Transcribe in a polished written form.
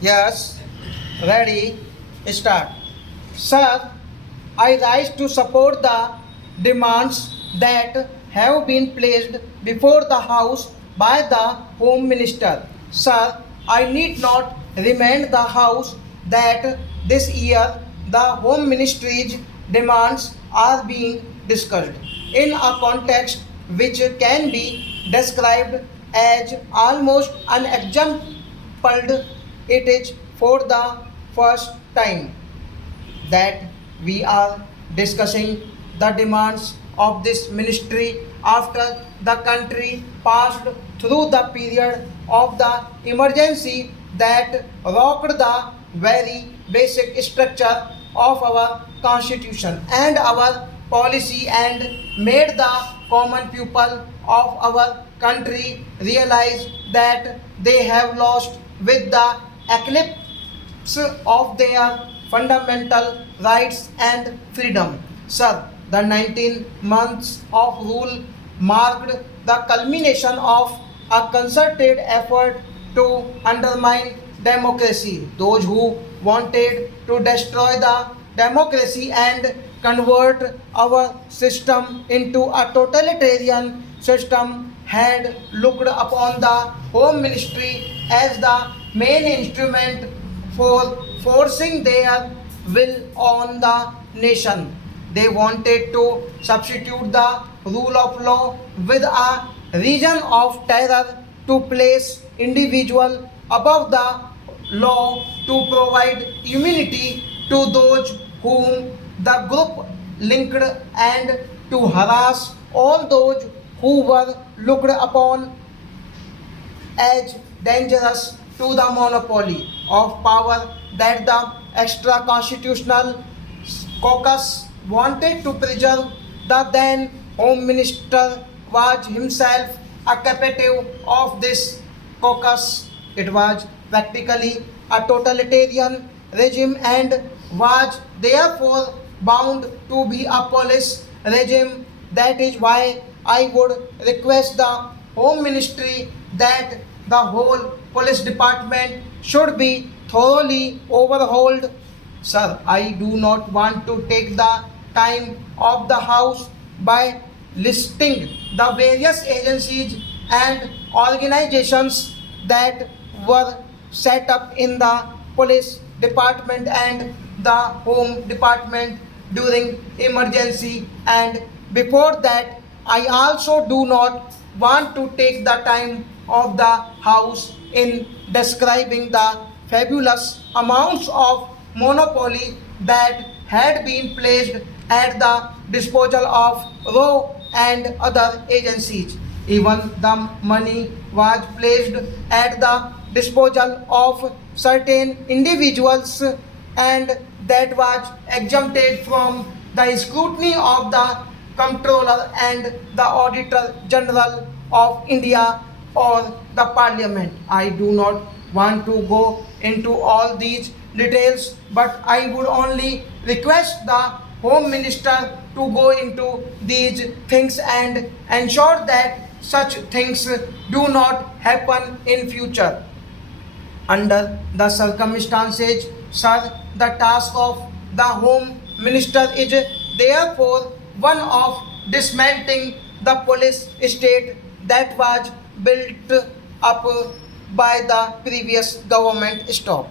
Yes, ready, start. Sir, I rise to support the demands that have been placed before the House by the Home Minister. Sir, I need not remind the House that this year the Home Ministry's demands are being discussed in a context which can be described as almost unexampled. It is for the first time that we are discussing the demands of this ministry after the country passed through the period of the emergency that rocked the very basic structure of our constitution and our policy and made the common people of our country realize that they have lost with the eclipse of their fundamental rights and freedom. Sir, the 19 months of rule marked the culmination of a concerted effort to undermine democracy. Those who wanted to destroy the democracy and convert our system into a totalitarian system had looked upon the Home Ministry as the main instrument for forcing their will on the nation. They wanted to substitute the rule of law with a region of terror to place individual above the law to provide immunity to those whom the group linked and to harass all those who were looked upon as dangerous to the monopoly of power that the extra constitutional caucus wanted to preserve. The then Home Minister was himself a captive of this caucus. It was practically a totalitarian regime and was therefore bound to be a police regime. That is why I would request the Home Ministry that the whole police department should be thoroughly overhauled. Sir, I do not want to take the time of the House by listing the various agencies and organizations that were set up in the police department and the home department during emergency, and before that I also do not want to take the time of the House in describing the fabulous amounts of monopoly that had been placed at the disposal of RAW and other agencies. Even the money was placed at the disposal of certain individuals and that was exempted from the scrutiny of the Comptroller and the Auditor General of India or the Parliament. I do not want to go into all these details, but I would only request the Home Minister to go into these things and ensure that such things do not happen in future. Under the circumstances, sir, the task of the Home Minister is therefore one of dismantling the police state that was built up by the previous government. Stop.